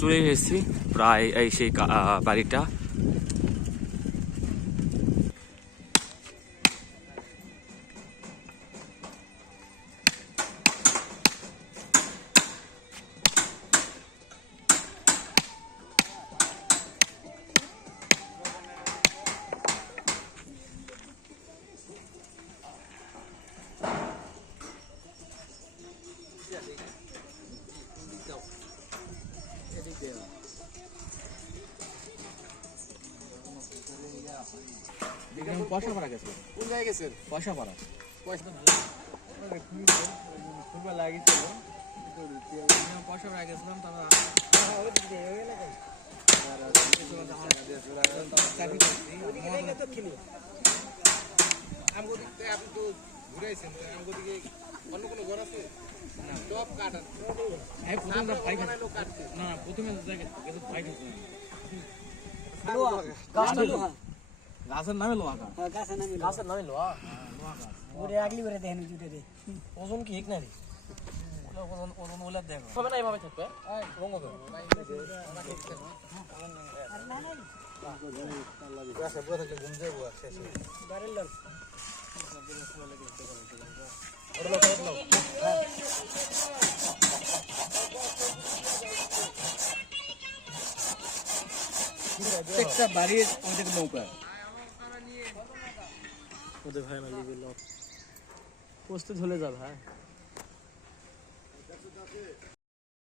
চলে এসেছি প্রায় এই সেই বাড়িটা। পয়সা পাড়া গেছে। কোন জায়গায় গেছেন? পয়সা পাড়া। পয়সা ফুটবল লাগিয়েছিল। পয়সা পাড়া গেছিলাম তারপর আপনি তো ঘুরে আইছেন, আমগো দিকে অন্য কোনো ঘর আছে? সব কাটান। প্রথমে ভাই গাছের নামে লোহা গাছের নামে লোহা ওরে আগলি করে দেখেন জুটে রে ওজন কি এক না রে ওজন ওলা দেখো হবে না এইভাবে থাকবে প্রত্যেকটা বাড়ির ওদের নৌকা ওদের ভাই মালি দিল পোস্টে ঝুলে যা ভাই